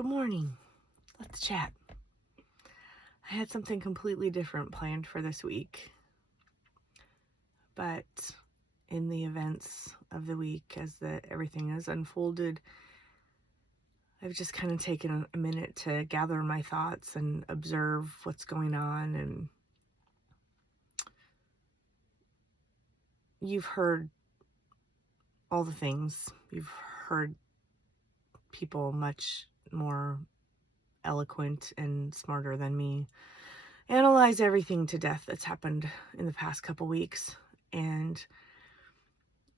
Good morning. Let's chat. I had something completely different planned for this week, but in the events of the week, as everything has unfolded, I've just kind of taken a minute to gather my thoughts and observe what's going on. And you've heard all the things. You've heard people much more eloquent and smarter than me analyze everything to death that's happened in the past couple weeks. And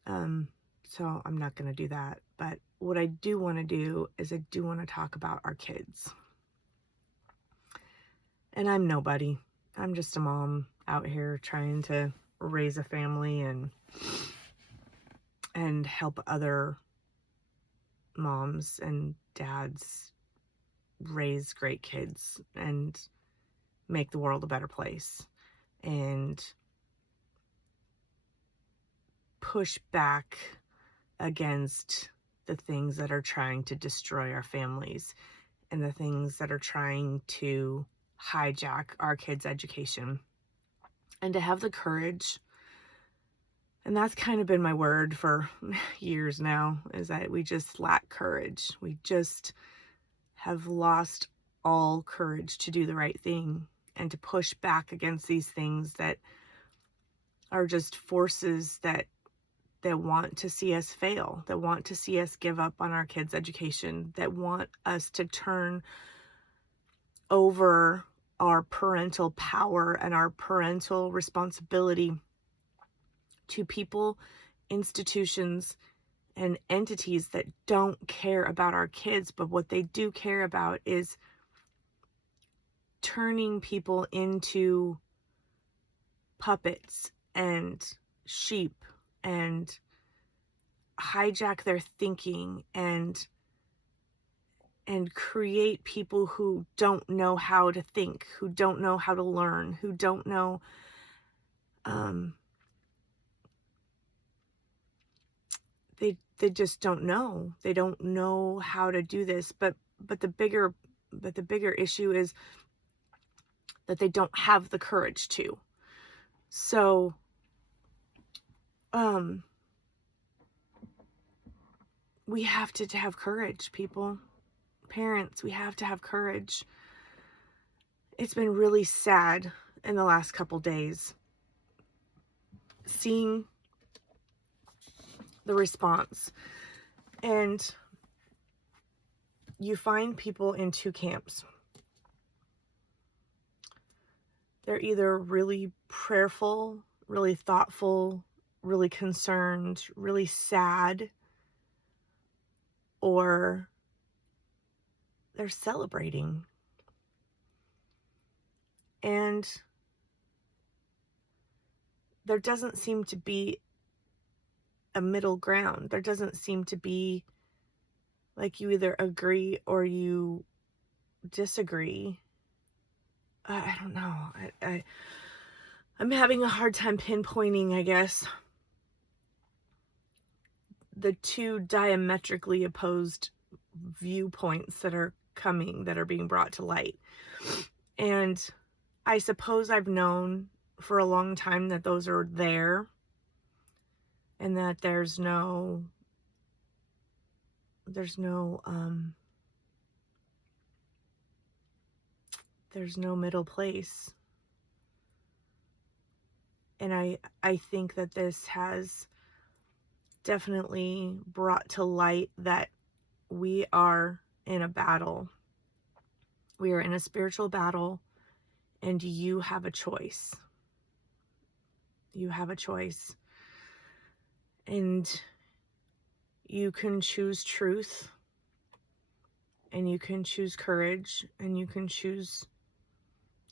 so I'm not going to do that. But what I do want to do is I do want to talk about our kids. And I'm nobody. I'm just a mom out here trying to raise a family and help other moms and dads raise great kids and make the world a better place and push back against the things that are trying to destroy our families and the things that are trying to hijack our kids' education. And to have the courage, and that's kind of been my word for years now, is that we just lack courage. We just have lost all courage to do the right thing and to push back against these things that are just forces that want to see us fail, that want to see us give up on our kids' education, that want us to turn over our parental power and our parental responsibility to people, institutions, and entities that don't care about our kids. But what they do care about is turning people into puppets and sheep and hijack their thinking and create people who don't know how to think, who don't know how to learn, who don't know they just don't know. They don't know how to do this. But the bigger issue is that they don't have the courage to. So we have to have courage, people. Parents, we have to have courage. It's been really sad in the last couple days seeing the response. And you find people in two camps. They're either really prayerful, really thoughtful, really concerned, really sad, or they're celebrating. And there doesn't seem to be a middle ground. There doesn't seem to be like you either agree or you disagree. I don't know. I'm having a hard time pinpointing, I guess, the two diametrically opposed viewpoints that are being brought to light. And I suppose I've known for a long time that those are there and that there's no middle place. And I think that this has definitely brought to light that we are in a battle. We are in a spiritual battle, and you have a choice. You have a choice. And you can choose truth, and you can choose courage, and you can choose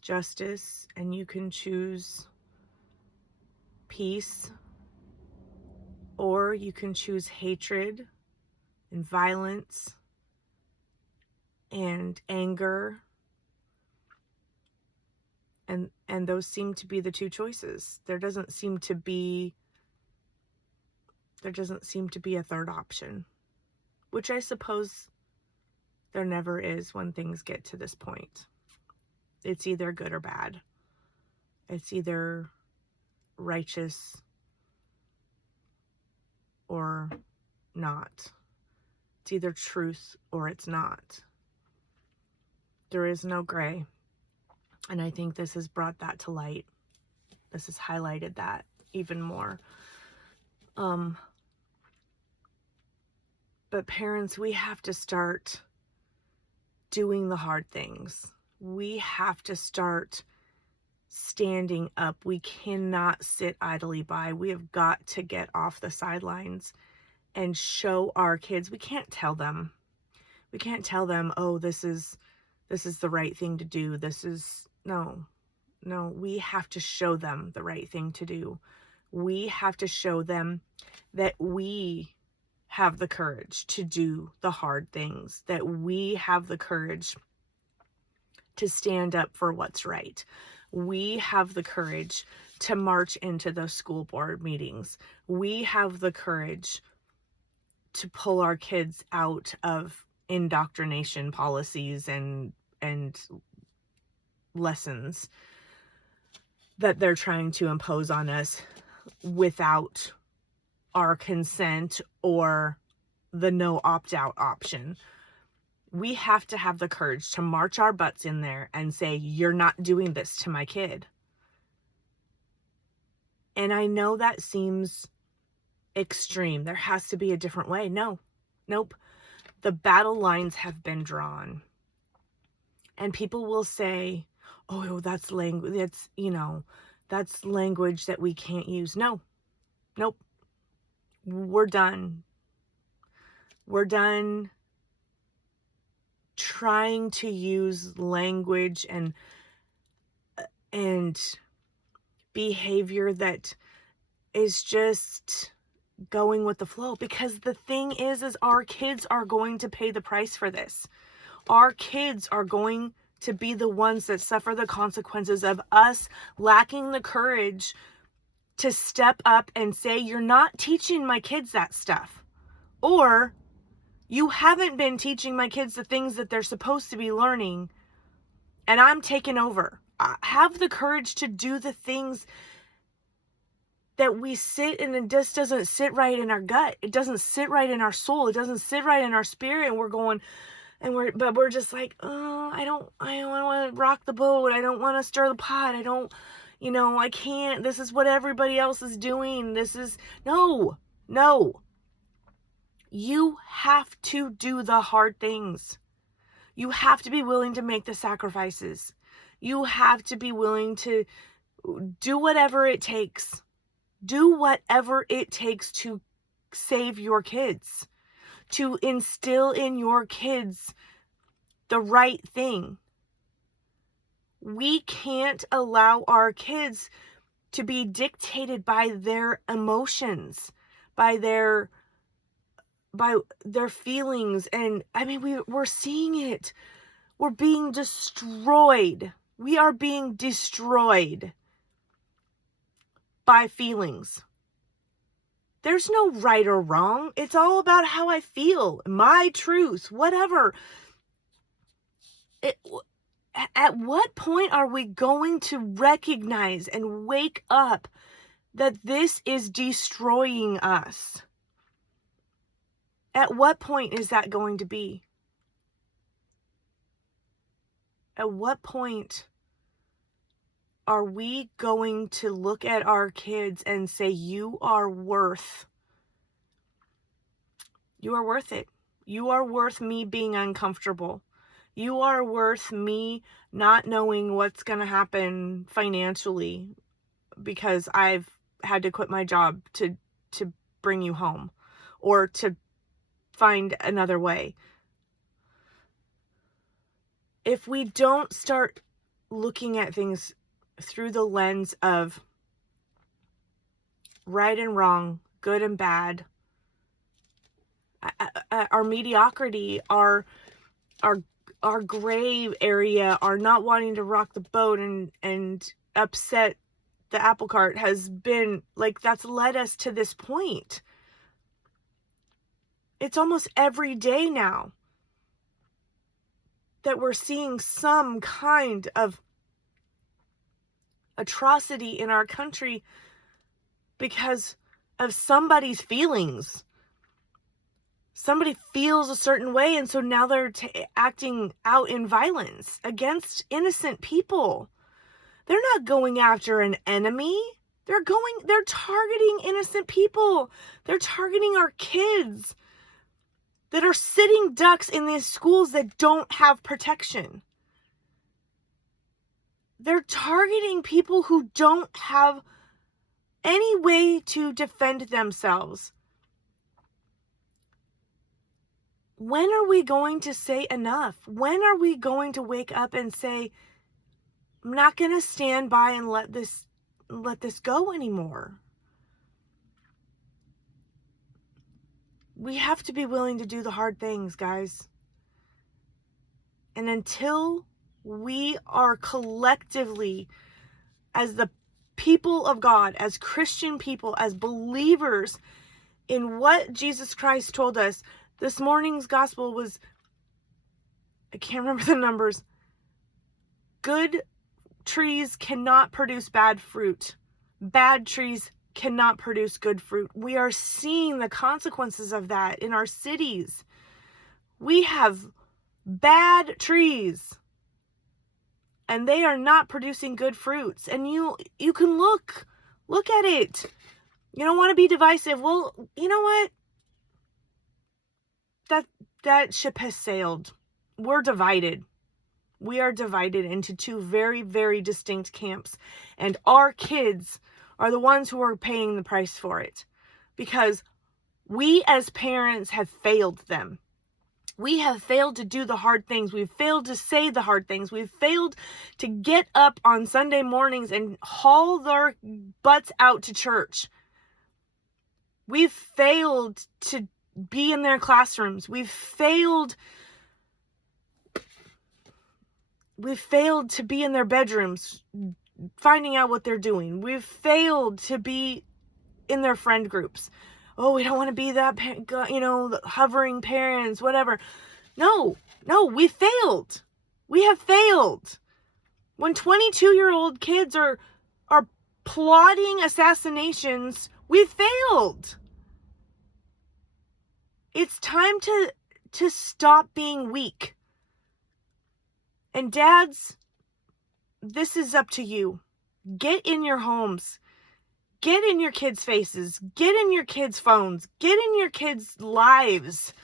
justice, and you can choose peace, or you can choose hatred and violence and anger. And those seem to be the two choices. There doesn't seem to be a third option, which I suppose There never is when things get to this point. It's either good or bad. It's either righteous or not. It's either truth or it's not. There is no gray. And I think this has brought that to light. This has highlighted that even more. But parents, we have to start doing the hard things. We have to start standing up. We cannot sit idly by. We have got to get off the sidelines and show our kids. We can't tell them, oh, this is the right thing to do. No, we have to show them the right thing to do. We have to show them that we have the courage to do the hard things, that we have the courage to stand up for what's right. We have the courage to march into those school board meetings. We have the courage to pull our kids out of indoctrination policies and lessons that they're trying to impose on us without our consent or the no opt-out option. We have to have the courage to march our butts in there and say, you're not doing this to my kid. And I know that seems extreme. There has to be a different way. Nope. The battle lines have been drawn. And people will say, oh, that's language. That's language that we can't use. Nope. We're done. We're done trying to use language and behavior that is just going with the flow, because the thing is our kids are going to pay the price for this. Our kids are going to be the ones that suffer the consequences of us lacking the courage to step up and say, you're not teaching my kids that stuff. Or you haven't been teaching my kids the things that they're supposed to be learning, and I'm taking over. I have the courage to do the things that we sit and it just doesn't sit right in our gut. It doesn't sit right in our soul. It doesn't sit right in our spirit. And we're just like, oh, I don't want to rock the boat. I don't want to stir the pot. I can't. This is what everybody else is doing. No. You have to do the hard things. You have to be willing to make the sacrifices. You have to be willing to do whatever it takes. Do whatever it takes to save your kids, to instill in your kids the right thing. We can't allow our kids to be dictated by their emotions, by their feelings. And I mean, we're seeing it. We're being destroyed. We are being destroyed by feelings. There's no right or wrong. It's all about how I feel, my truth, whatever. At what point are we going to recognize and wake up that this is destroying us? At what point is that going to be? At what point are we going to look at our kids and say, you are worth it. You are worth me being uncomfortable. You are worth me not knowing what's going to happen financially because I've had to quit my job to bring you home or to find another way. If we don't start looking at things through the lens of right and wrong, good and bad, our mediocrity, our gray area, our not wanting to rock the boat and upset the apple cart has been like, that's led us to this point. It's almost every day now. that we're seeing some kind of atrocity in our country because of somebody's feelings. Somebody feels a certain way, and so now they're acting out in violence against innocent people. They're not going after an enemy. They're targeting innocent people. They're targeting our kids that are sitting ducks in these schools that don't have protection. They're targeting people who don't have any way to defend themselves. When are we going to say enough? When are we going to wake up and say, I'm not going to stand by and let this go anymore? We have to be willing to do the hard things, guys. And until we are collectively, as the people of God, as Christian people, as believers in what Jesus Christ told us, this morning's gospel was, I can't remember the numbers. Good trees cannot produce bad fruit. Bad trees cannot produce good fruit. We are seeing the consequences of that in our cities. We have bad trees and they are not producing good fruits. And you can look at it. You don't want to be divisive. Well, you know what? That ship has sailed. We're divided. We are divided into two very, very distinct camps. And our kids are the ones who are paying the price for it. Because we as parents have failed them. We have failed to do the hard things. We've failed to say the hard things. We've failed to get up on Sunday mornings and haul their butts out to church. We've failed to be in their classrooms. We've failed to be in their bedrooms, finding out what they're doing. We've failed to be in their friend groups. Oh, we don't want to be that, the hovering parents, whatever. No, we failed. We have failed. When 22-year-old kids are plotting assassinations, we failed. It's time to stop being weak. And dads, this is up to you. Get in your homes. Get in your kids' faces. Get in your kids' phones. Get in your kids' lives.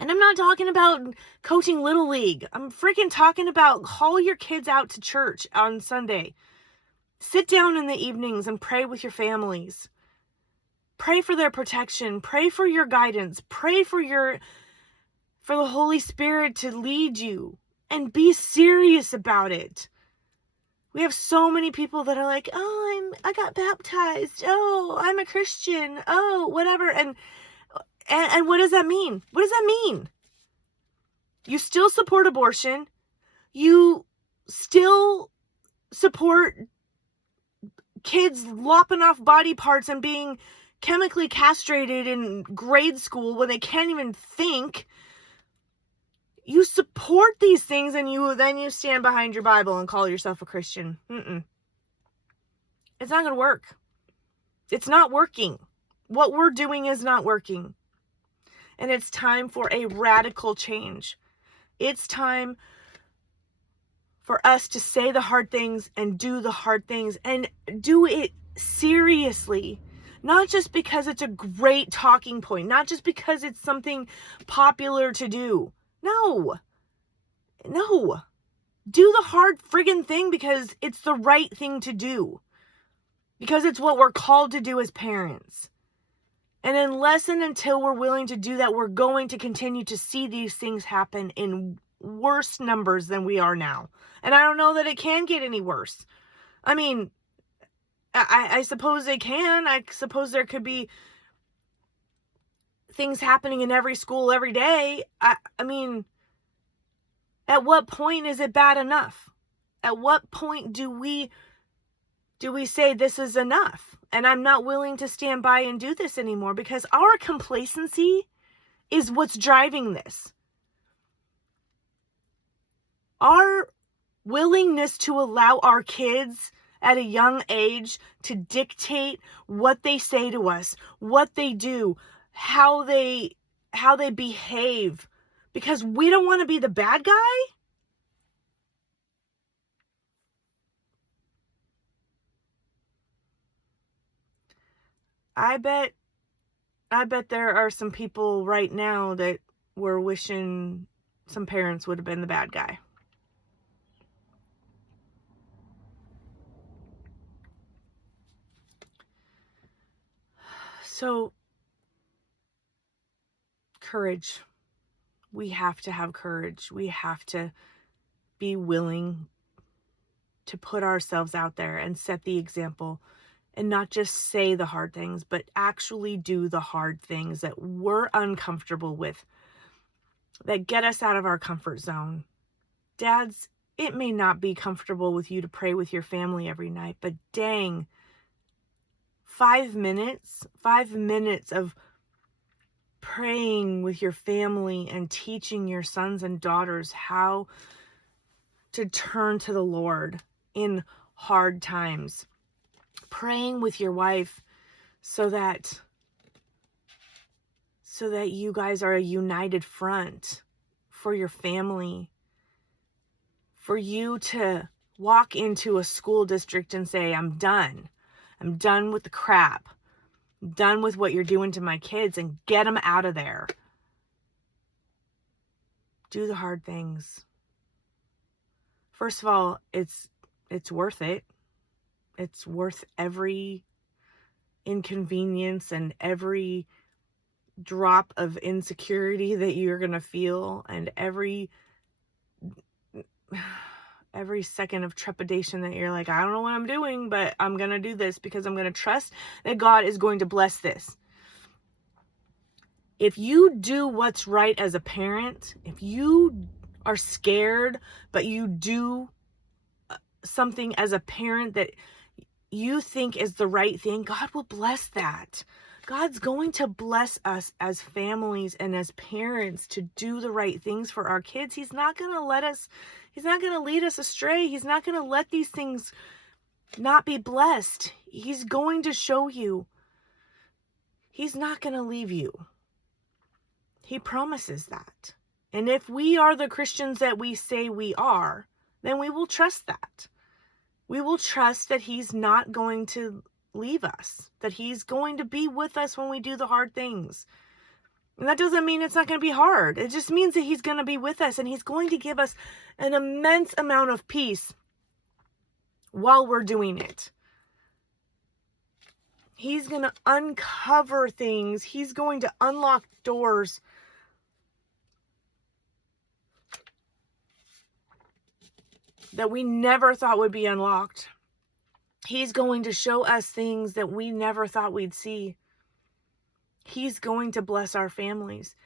And I'm not talking about coaching Little League. I'm freaking talking about haul your kids out to church on Sunday. Sit down in the evenings and pray with your families. Pray for their protection. Pray for your guidance. Pray for the Holy Spirit to lead you. And be serious about it. We have so many people that are like, oh, I got baptized. Oh, I'm a Christian. Oh, whatever. And what does that mean? What does that mean? You still support abortion. You still support kids lopping off body parts and being chemically castrated in grade school when they can't even think. You support these things and then you stand behind your Bible and call yourself a Christian. It's not going to work. It's not working. What we're doing is not working. And it's time for a radical change. It's time for us to say the hard things and do the hard things and do it seriously. Not just because it's a great talking point. Not just because it's something popular to do. No. Do the hard friggin' thing because it's the right thing to do. Because it's what we're called to do as parents. And unless and until we're willing to do that, we're going to continue to see these things happen in worse numbers than we are now. And I don't know that it can get any worse. I mean, I suppose it can. I suppose there could be things happening in every school every day. I mean, at what point is it bad enough? At what point do we say this is enough and I'm not willing to stand by and do this anymore? Because our complacency is what's driving this. Our willingness to allow our kids at a young age to dictate what they say to us, what they do, how they behave, because we don't want to be the bad guy. I bet there are some people right now that were wishing some parents would have been the bad guy. So, courage. We have to have courage. We have to be willing to put ourselves out there and set the example, and not just say the hard things, but actually do the hard things that we're uncomfortable with, that get us out of our comfort zone. Dads, it may not be comfortable with you to pray with your family every night, but dang, 5 minutes of praying with your family and teaching your sons and daughters how to turn to the Lord in hard times. Praying with your wife so that you guys are a united front for your family. For you to walk into a school district and say, I'm done. I'm done with the crap. I'm done with what you're doing to my kids, and get them out of there. Do the hard things. First of all, it's worth it. It's worth every inconvenience and every drop of insecurity that you're going to feel, and every second of trepidation that you're like, I don't know what I'm doing, but I'm going to do this because I'm going to trust that God is going to bless this. If you do what's right as a parent, if you are scared, but you do something as a parent that you think is the right thing, God will bless that. God's going to bless us as families and as parents to do the right things for our kids. He's not going to lead us astray. He's not going to let these things not be blessed. He's going to show you. He's not going to leave you. He promises that. And if we are the Christians that we say we are, then we will trust that. We will trust that He's not going to leave us, that He's going to be with us when we do the hard things. And that doesn't mean it's not going to be hard. It just means that He's going to be with us, and He's going to give us an immense amount of peace while we're doing it. He's going to uncover things. He's going to unlock doors that we never thought would be unlocked. He's going to show us things that we never thought we'd see. He's going to bless our families,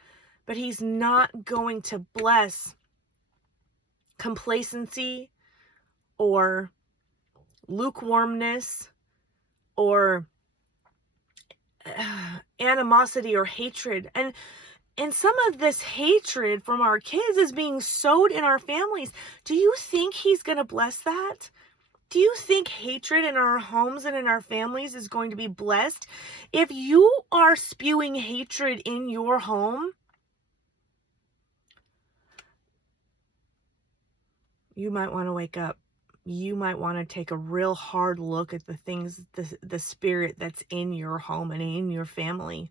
but He's not going to bless complacency or lukewarmness or animosity or hatred. And some of this hatred from our kids is being sowed in our families. Do you think He's going to bless that? Do you think hatred in our homes and in our families is going to be blessed? If you are spewing hatred in your home, you might want to wake up. You might want to take a real hard look at the things, the spirit that's in your home and in your family.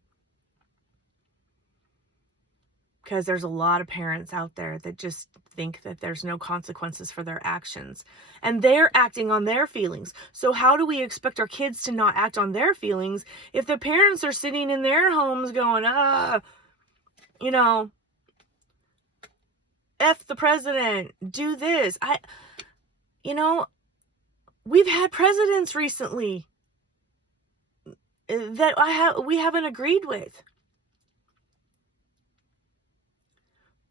Because there's a lot of parents out there that just think that there's no consequences for their actions. And they're acting on their feelings. So how do we expect our kids to not act on their feelings if the parents are sitting in their homes going, F the president, do this. We've had presidents recently that we haven't agreed with.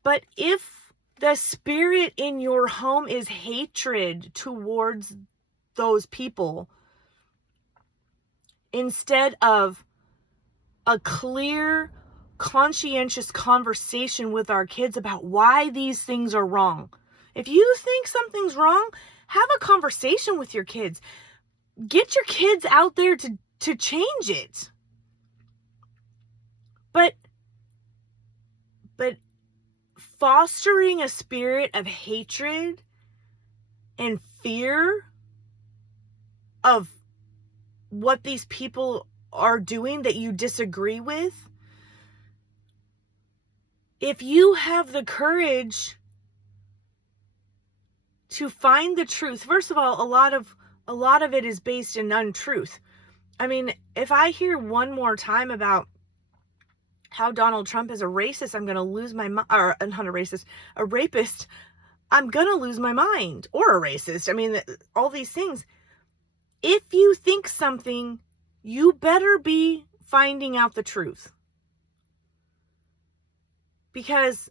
But if the spirit in your home is hatred towards those people, instead of a clear, conscientious conversation with our kids about why these things are wrong, If you think something's wrong, have a conversation with your kids. Get your kids out there to change it. But fostering a spirit of hatred and fear of what these people are doing that you disagree with, if you have the courage to find the truth, first of all, a lot of it is based in untruth. I mean, if I hear one more time about how Donald Trump is a racist, I'm going to lose my mind, or not a racist, a rapist, I'm going to lose my mind, or a racist. I mean, all these things. If you think something, you better be finding out the truth. Because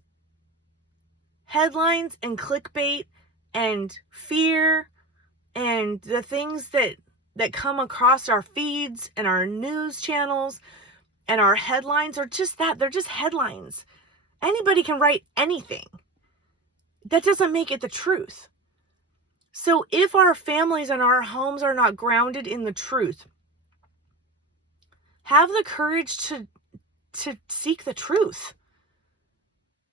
headlines and clickbait and fear and the things that come across our feeds and our news channels and our headlines are just that. They're just headlines. Anybody can write anything. That doesn't make it the truth. So if our families and our homes are not grounded in the truth, have the courage to seek the truth.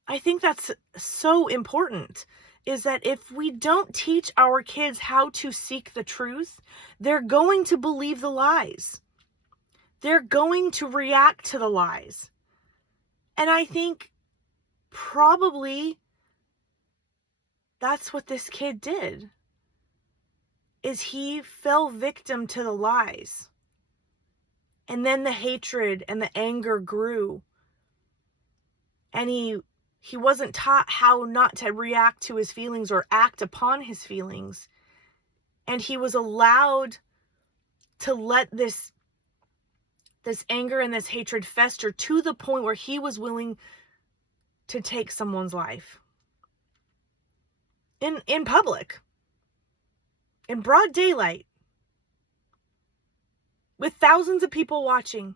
I think that's so important, is that if we don't teach our kids how to seek the truth, they're going to believe the lies. They're going to react to the lies. And I think probably that's what this kid did, is he fell victim to the lies. And then the hatred and the anger grew. And he wasn't taught how not to react to his feelings or act upon his feelings. And he was allowed to let this anger and this hatred fester to the point where he was willing to take someone's life. In public. In broad daylight. With thousands of people watching.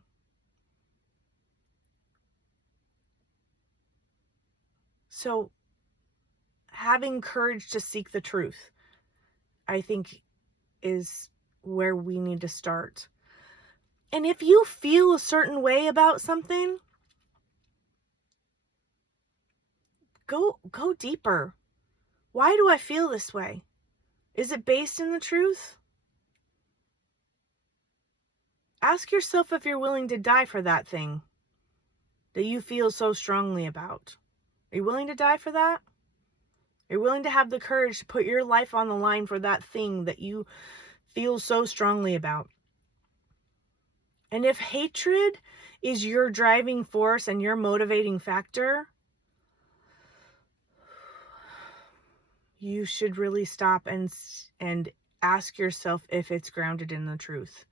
So, having courage to seek the truth, I think, is where we need to start. And if you feel a certain way about something, go deeper. Why do I feel this way? Is it based in the truth? Ask yourself if you're willing to die for that thing that you feel so strongly about. Are you willing to die for that? Are you willing to have the courage to put your life on the line for that thing that you feel so strongly about? And if hatred is your driving force and your motivating factor, you should really stop and ask yourself if it's grounded in the truth.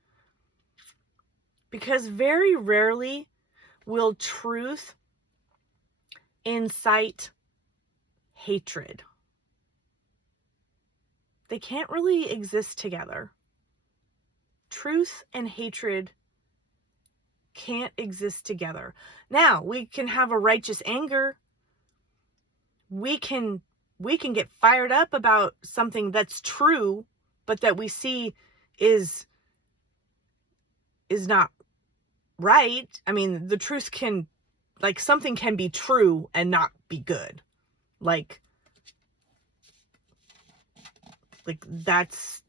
Because very rarely will truth incite hatred. They can't really exist together. Truth and hatred can't exist together. Now, we can have a righteous anger. We can get fired up about something that's true, but that we see is not right. I mean, the truth can, like, something can be true and not be good. Like that's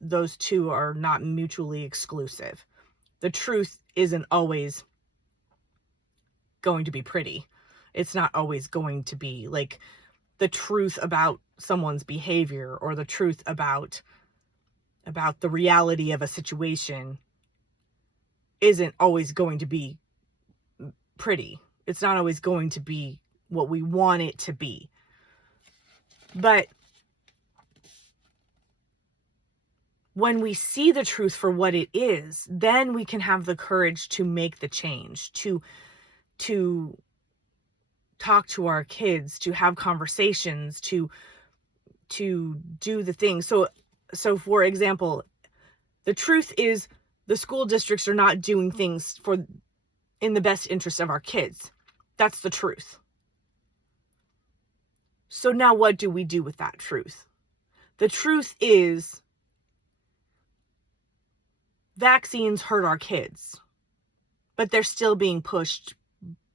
those two are not mutually exclusive. The truth isn't always going to be pretty. It's not always going to be like the truth about someone's behavior or the truth about the reality of a situation isn't always going to be pretty. It's not always going to be what we want it to be. But when we see the truth for what it is, then we can have the courage to make the change, to talk to our kids, to have conversations, to do the things. So for example, the truth is the school districts are not doing things in the best interest of our kids. That's the truth. So now what do we do with that truth? The truth is vaccines hurt our kids, but they're still being pushed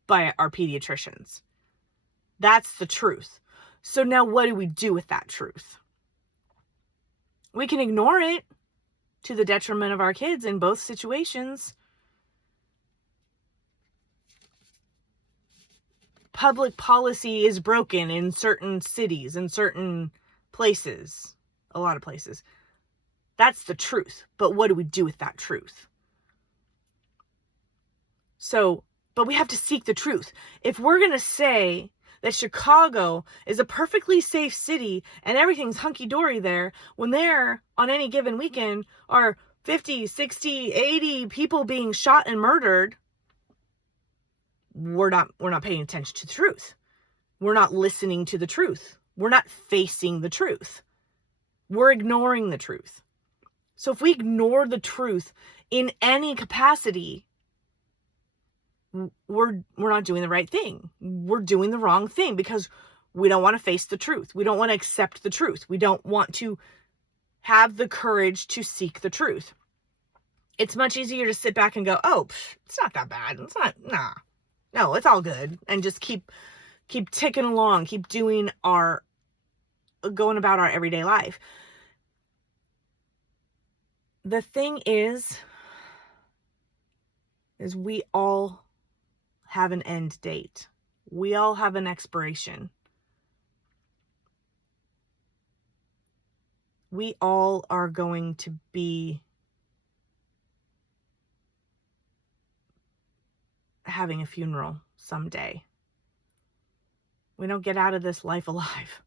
by our pediatricians. That's the truth. So now what do we do with that truth? We can ignore it to the detriment of our kids in both situations. Public policy is broken in certain cities, in certain places, a lot of places. That's the truth. But what do we do with that truth? But we have to seek the truth. If we're going to say that Chicago is a perfectly safe city and everything's hunky-dory there, when there, on any given weekend, are 50, 60, 80 people being shot and murdered, we're not paying attention to the truth. We're not listening to the truth. We're not facing the truth. We're ignoring the truth. So if we ignore the truth in any capacity, we're not doing the right thing. We're doing the wrong thing because we don't want to face the truth. We don't want to accept the truth. We don't want to have the courage to seek the truth. It's much easier to sit back and go, oh, it's not that bad. It's not, nah. No, it's all good. And just keep ticking along, keep going about our everyday life. The thing is we all have an end date. We all have an expiration. We all are going to be having a funeral someday. We don't get out of this life alive.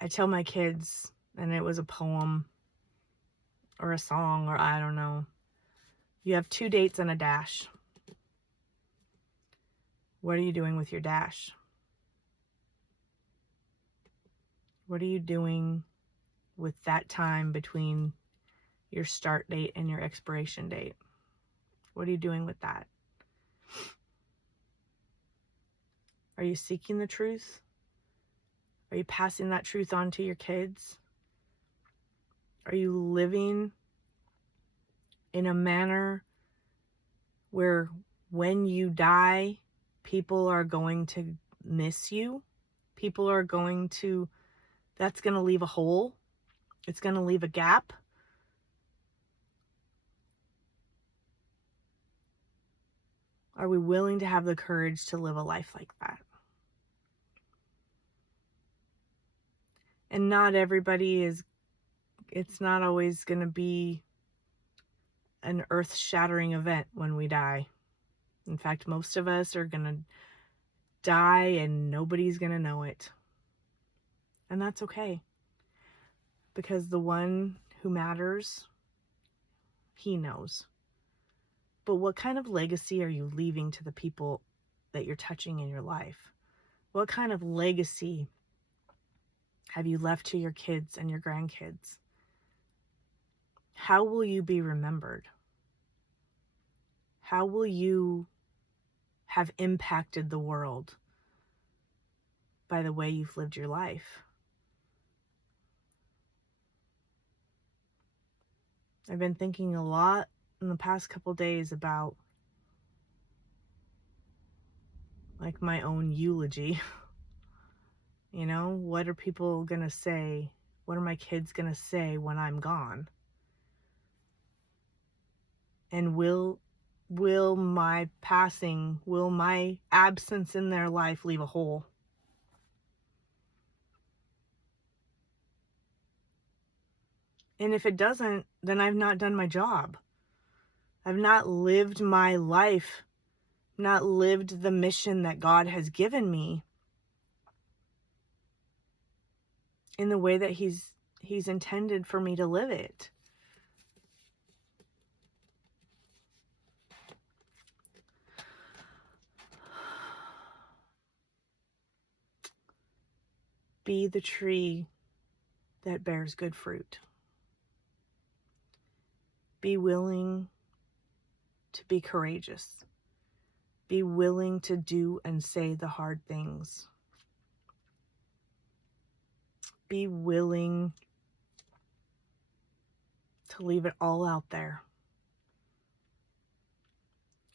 I tell my kids, and it was a poem or a song or I don't know, you have 2 dates and a dash. What are you doing with your dash? What are you doing with that time between your start date and your expiration date? What are you doing with that? Are you seeking the truth? Are you passing that truth on to your kids? Are you living in a manner where when you die, people are going to miss you? People are going to, that's going to leave a hole. It's going to leave a gap. Are we willing to have the courage to live a life like that? And not everybody is, it's not always going to be an earth-shattering event when we die. In fact, most of us are going to die and nobody's going to know it. And that's okay. Because the one who matters, he knows. But what kind of legacy are you leaving to the people that you're touching in your life? What kind of legacy have you left to your kids and your grandkids? How will you be remembered? How will you have impacted the world by the way you've lived your life? I've been thinking a lot in the past couple days about like my own eulogy. You know, what are people gonna say? What are my kids gonna say when I'm gone? And will my passing, will my absence in their life leave a hole? And if it doesn't, then I've not done my job. I've not lived my life, not lived the mission that God has given me in the way that He's intended for me to live it. Be the tree that bears good fruit. Be willing to be courageous. Be willing to do and say the hard things. Be willing to leave it all out there.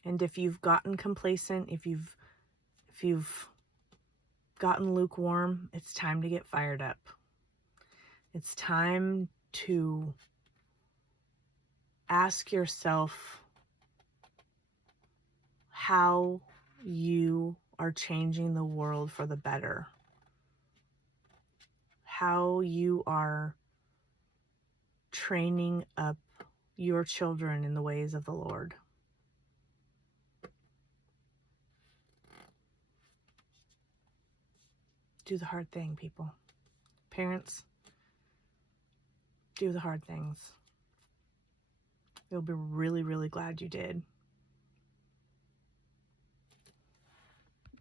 And if you've gotten complacent, if you've gotten lukewarm, it's time to get fired up. It's time to ask yourself how you are changing the world for the better. How you are training up your children in the ways of the Lord. Do the hard thing, people. Parents, do the hard things. You'll be really, really glad you did.